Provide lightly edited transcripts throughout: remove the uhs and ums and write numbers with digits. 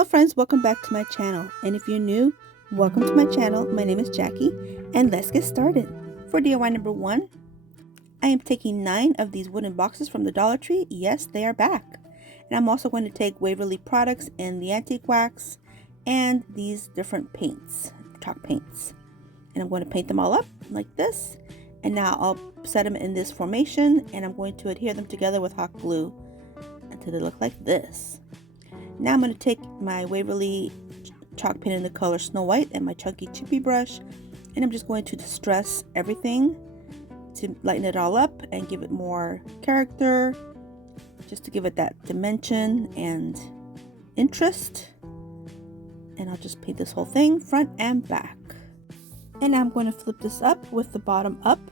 Hello friends, welcome back to my channel, and if you're new, welcome to my channel. My name is Jackie, and let's get started. For DIY number 1, I am taking 9 of these wooden boxes from the Dollar Tree. Yes, they are back. And I'm also going to take Waverly products and the antique wax and these different paints, chalk paints. And I'm going to paint them all up like this. And now I'll set them in this formation, and I'm going to adhere them together with hot glue until they look like this. Now I'm going to take my Waverly chalk paint in the color Snow White and my chunky chippy brush, and I'm just going to distress everything to lighten it all up and give it more character, just to give it that dimension and interest. And I'll just paint this whole thing front and back. And now I'm going to flip this up with the bottom up,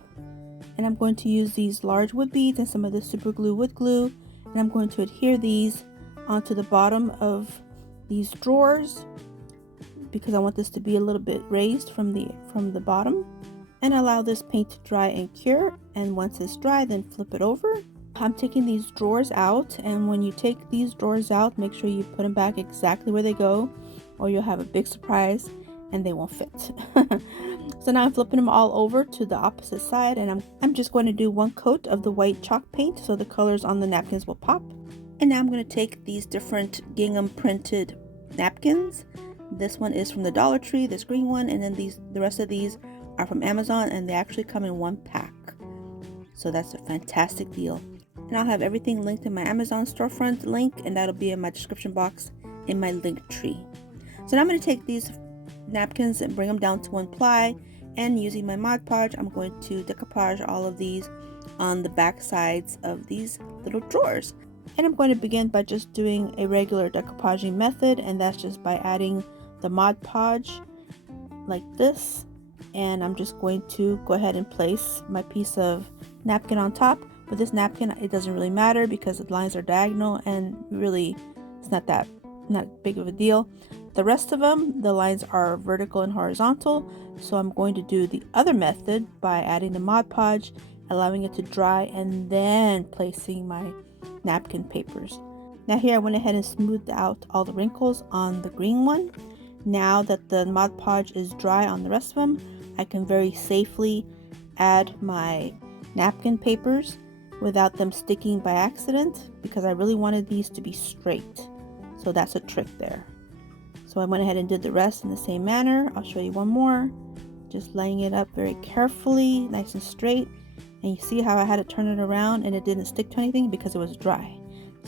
and I'm going to use these large wood beads and some of the super glue wood glue, and I'm going to adhere these onto the bottom of these drawers because I want this to be a little bit raised from the bottom, and allow this paint to dry and cure. And once it's dry, then flip it over. I'm taking these drawers out, and when you take these drawers out, make sure you put them back exactly where they go, or you'll have a big surprise and they won't fit. So now I'm flipping them all over to the opposite side, and I'm just going to do one coat of the white chalk paint so the colors on the napkins will pop. And now I'm going to take these different gingham printed napkins. This one is from the Dollar Tree, this green one, and then the rest of these are from Amazon, and they actually come in one pack. So that's a fantastic deal. And I'll have everything linked in my Amazon storefront link, and that'll be in my description box in my link tree. So now I'm going to take these napkins and bring them down to 1 ply, and using my Mod Podge, I'm going to decoupage all of these on the back sides of these little drawers. And I'm going to begin by just doing a regular decoupaging method, and that's just by adding the Mod Podge like this. And I'm just going to go ahead and place my piece of napkin on top. With this napkin, it doesn't really matter because the lines are diagonal, and really it's not big of a deal. The rest of them, the lines are vertical and horizontal, so I'm going to do the other method by adding the Mod Podge, allowing it to dry, and then placing my napkin papers. Now here I went ahead and smoothed out all the wrinkles on the green one. Now that the Mod Podge is dry on the rest of them, I can very safely add my napkin papers without them sticking by accident, because I really wanted these to be straight. So that's a trick there. So I went ahead and did the rest in the same manner. I'll show you one more. Just laying it up very carefully, nice and straight. And you see how I had to turn it around and it didn't stick to anything because it was dry.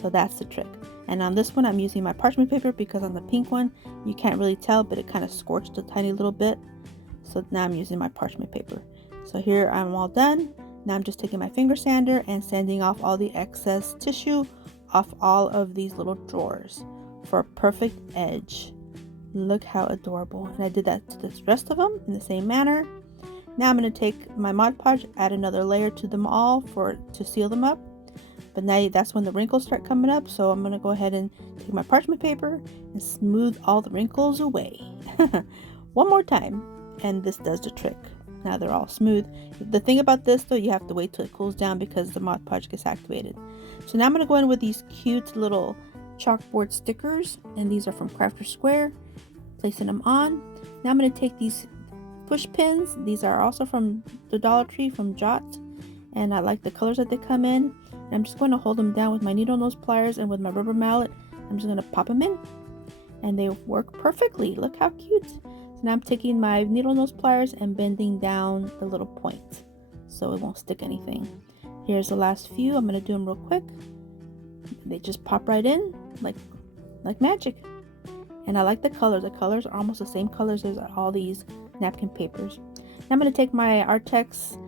So that's the trick. And on this one, I'm using my parchment paper because on the pink one, you can't really tell, but it kind of scorched a tiny little bit. So now I'm using my parchment paper. So here I'm all done. Now I'm just taking my finger sander and sanding off all the excess tissue off all of these little drawers for a perfect edge. Look how adorable. And I did that to the rest of them in the same manner. Now I'm going to take my Mod Podge, add another layer to them all to seal them up. But now that's when the wrinkles start coming up, so I'm going to go ahead and take my parchment paper and smooth all the wrinkles away. One more time, and this does the trick. Now they're all smooth. The thing about this though, you have to wait till it cools down because the Mod Podge gets activated. So now I'm going to go in with these cute little chalkboard stickers, and these are from Crafter Square. Placing them on. Now I'm going to take these push pins. These are also from the Dollar Tree from Jot, and I like the colors that they come in. And I'm just going to hold them down with my needle nose pliers, and with my rubber mallet I'm just going to pop them in, and they work perfectly. Look how cute. So now I'm taking my needle nose pliers and bending down the little point so it won't stick anything. Here's the last few. I'm going to do them real quick. They just pop right in like magic. And I like the colors. The colors are almost the same colors as all these napkin papers. Now I'm going to take my Artex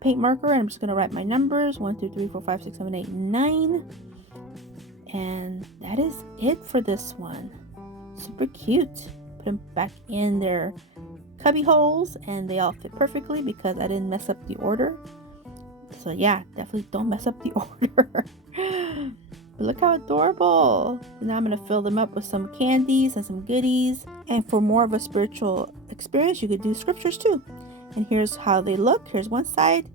paint marker, and I'm just going to write my numbers 1, 2, 3, 4, 5, 6, 7, 8, 9. And that is it for this one. Super cute. Put them back in their cubby holes, and they all fit perfectly because I didn't mess up the order. So yeah, definitely don't mess up the order. But look how adorable. Now I'm going to fill them up with some candies and some goodies. And for more of a spiritual experience, you could do scriptures too. And here's how they look. Here's one side,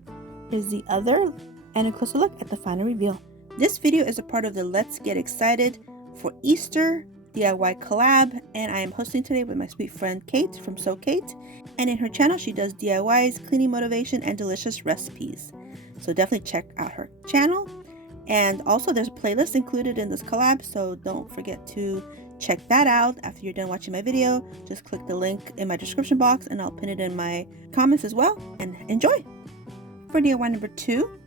here's the other, and a closer look at the final reveal. This video is a part of the Let's Get Excited for Easter DIY collab, and I am hosting today with my sweet friend Kate from Sew Kate. And in her channel, she does DIYs, cleaning motivation, and delicious recipes. So definitely check out her channel. And also there's a playlist included in this collab, so don't forget to check that out after you're done watching my video. Just click the link in my description box and I'll pin it in my comments as well, and enjoy. For DIY number 2,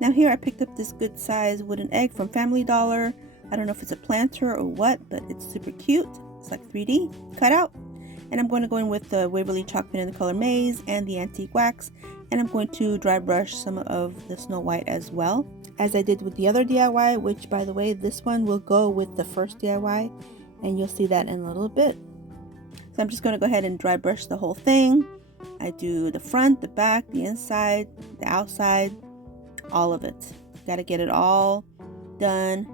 now here I picked up this good size wooden egg from Family Dollar. I don't know if it's a planter or what, but it's super cute. It's like 3D cut out. And I'm going to go in with the Waverly chalk pen in the color Maize and the antique wax. And I'm going to dry brush some of the Snow White as well, as I did with the other DIY, which by the way, this one will go with the first DIY, and you'll see that in a little bit. So I'm just going to go ahead and dry brush the whole thing. I do the front, the back, the inside, the outside, all of it. Got to get it all done,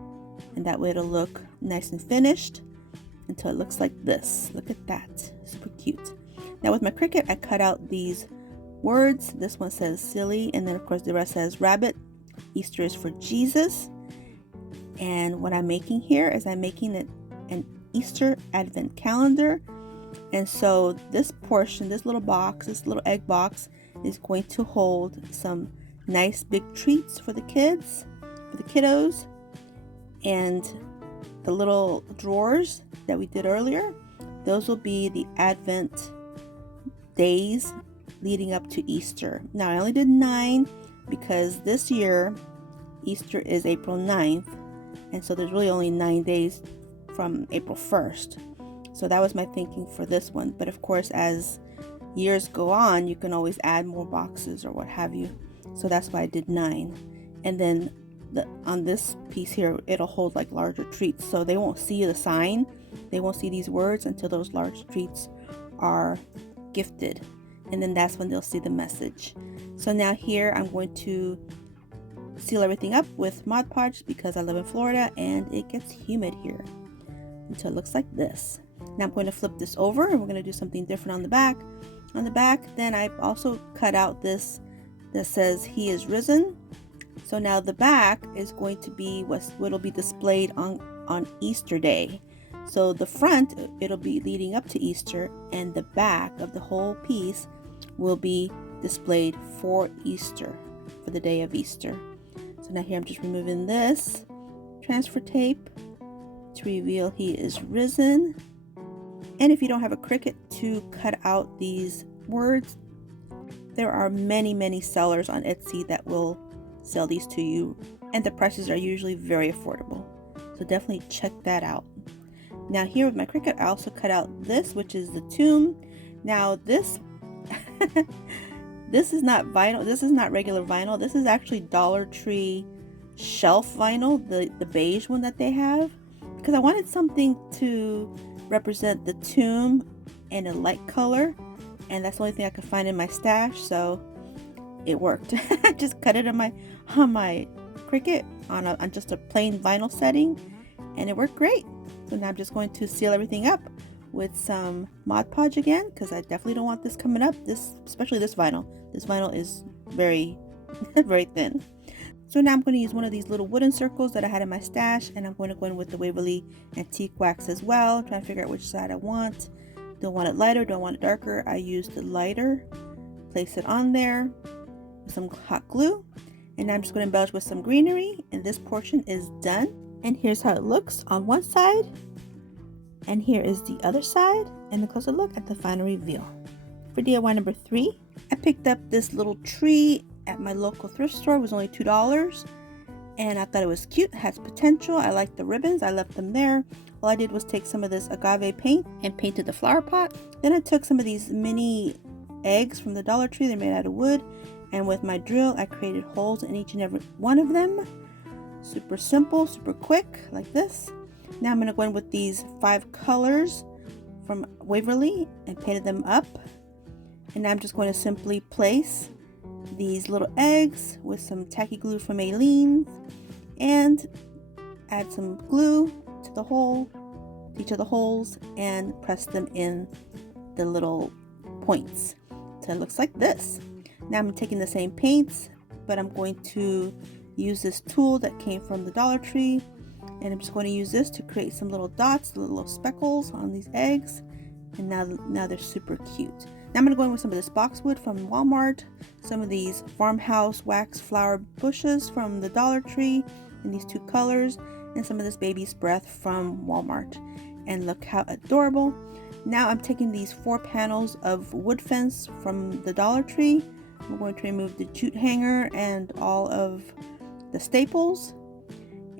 and that way it'll look nice and finished until it looks like this. Look at that, super cute. Now with my Cricut, I cut out these words. This one says silly, and then of course the rest says rabbit. Easter is for Jesus. And what I'm making here is I'm making it an Easter advent calendar. And so this portion, this little box, this little egg box, is going to hold some nice big treats for the kids, for the kiddos. And the little drawers that we did earlier, those will be the Advent days leading up to Easter. Now I only did 9 because this year Easter is April 9th, and so there's really only 9 days from April 1st. So that was my thinking for this one. But of course, as years go on, you can always add more boxes or what have you. So that's why I did 9. And then on this piece here, it'll hold like larger treats, so they won't see the sign, they won't see these words until those large treats are gifted, and then that's when they'll see the message. So now here I'm going to seal everything up with Mod Podge because I live in Florida and it gets humid here, until it looks like this. Now I'm going to flip this over and we're going to do something different on the back. On the back, then I also cut out this that says He is risen. So now the back is going to be what'll be displayed on Easter Day. So the front, it'll be leading up to Easter, and the back of the whole piece will be displayed for Easter, for the day of Easter. So now here I'm just removing this transfer tape to reveal He is risen. And if you don't have a Cricut to cut out these words, there are many sellers on Etsy that will sell these to you, and the prices are usually very affordable, so definitely check that out. Now here with my Cricut, I also cut out this, which is the tomb. Now this this is not vinyl, this is not regular vinyl, this is actually Dollar Tree shelf vinyl, the beige one that they have, because I wanted something to represent the tomb in a light color, and that's the only thing I could find in my stash, so it worked. I just cut it on my Cricut on just a plain vinyl setting, and it worked great. So now I'm just going to seal everything up with some Mod Podge again, because I definitely don't want this coming up. Especially this vinyl. This vinyl is very very thin. So now I'm going to use one of these little wooden circles that I had in my stash, and I'm going to go in with the Waverly antique wax as well, trying to figure out which side I want. Don't want it lighter, don't want it darker. I use the lighter, place it on there, some hot glue, and now I'm just going to embellish with some greenery, and this portion is done. And here's how it looks on one side, and here is the other side, and a closer look at the final reveal. For DIY number 3, I picked up this little tree at my local thrift store. It was only $2, and I thought it was cute, it has potential. I liked the ribbons, I left them there. All I did was take some of this agave paint and painted the flower pot. Then I took some of these mini eggs from the Dollar Tree, they're made out of wood, and with my drill I created holes in each and every one of them. Super simple, super quick, like this. Now I'm going to go in with these 5 colors from Waverly and painted them up, and now I'm just going to simply place these little eggs with some tacky glue from Aileen and add some glue to the hole, each of the holes, and press them in the little points. So it looks like this. Now I'm taking the same paints, but I'm going to use this tool that came from the Dollar Tree, And I'm just going to use this to create some little dots, little speckles on these eggs. And now they're super cute. Now I'm going to go in with some of this boxwood from Walmart, some of these farmhouse wax flower bushes from the Dollar Tree in these two colors, and some of this baby's breath from Walmart. And look how adorable. Now I'm taking these 4 panels of wood fence from the Dollar Tree. I'm going to remove the jute hanger and all of the staples.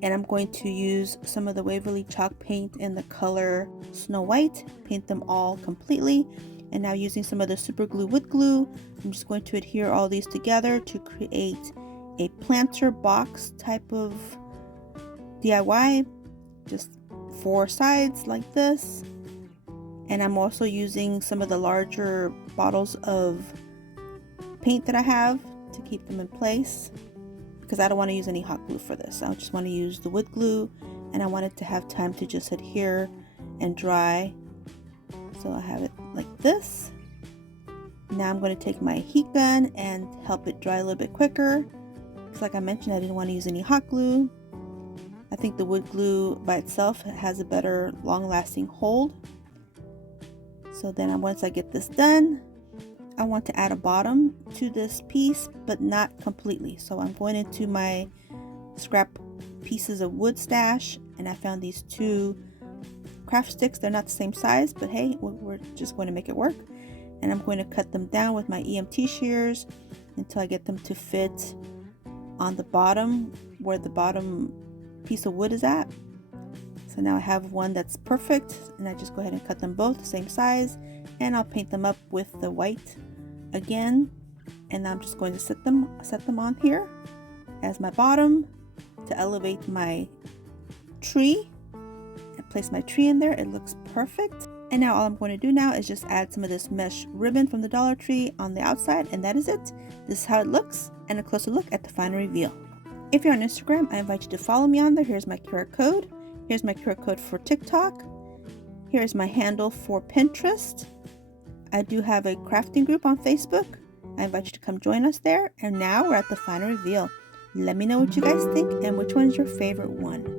And I'm going to use some of the Waverly chalk paint in the color Snow White, paint them all completely. And now using some of the super glue wood glue, I'm just going to adhere all these together to create a planter box type of DIY, just 4 sides like this. And I'm also using some of the larger bottles of paint that I have to keep them in place, because I don't want to use any hot glue for this. I just want to use the wood glue, and I want it to have time to just adhere and dry. So I have it like this. Now I'm going to take my heat gun and help it dry a little bit quicker, because like I mentioned, I didn't want to use any hot glue. I think the wood glue by itself has a better long-lasting hold. So then once I get this done, I want to add a bottom to this piece, but not completely. So I'm going into my scrap pieces of wood stash, and I found these 2 craft sticks. They're not the same size, but hey, we're just going to make it work. And I'm going to cut them down with my EMT shears until I get them to fit on the bottom, where the bottom piece of wood is at. So now I have one that's perfect, and I just go ahead and cut them both the same size, and I'll paint them up with the white again. And I'm just going to set them on here as my bottom to elevate my tree. And place my tree in there. It looks perfect. And now all I'm going to do now is just add some of this mesh ribbon from the Dollar Tree on the outside, and that is it. This is how it looks, and a closer look at the final reveal. If you're on Instagram, I invite you to follow me on there. Here's my QR code. Here's my QR code for TikTok. Here's my handle for Pinterest. I do have a crafting group on Facebook. I invite you to come join us there. And now we're at the final reveal. Let me know what you guys think and which one's your favorite one.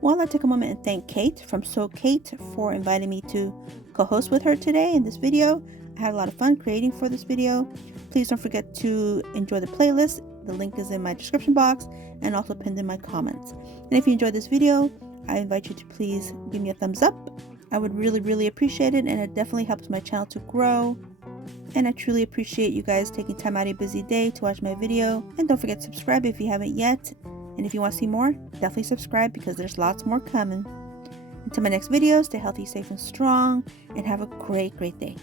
Well, I'll take a moment and thank Kate from Sew Kate for inviting me to co-host with her today in this video. I had a lot of fun creating for this video. Please don't forget to enjoy the playlist. The link is in my description box and also pinned in my comments. And if you enjoyed this video, I invite you to please give me a thumbs up. I would really appreciate it, and it definitely helps my channel to grow. And I truly appreciate you guys taking time out of your busy day to watch my video. And don't forget to subscribe if you haven't yet. And if you want to see more, definitely subscribe because there's lots more coming. Until my next video, stay healthy, safe, and strong, and have a great day.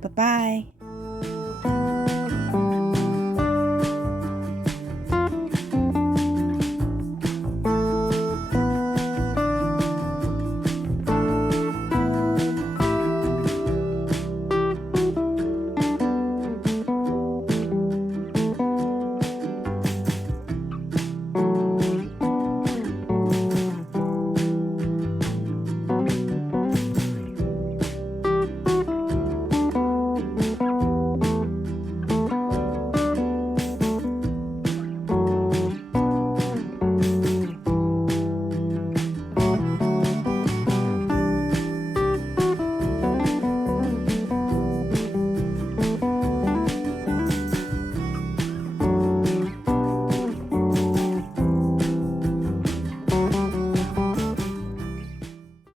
Bye-bye.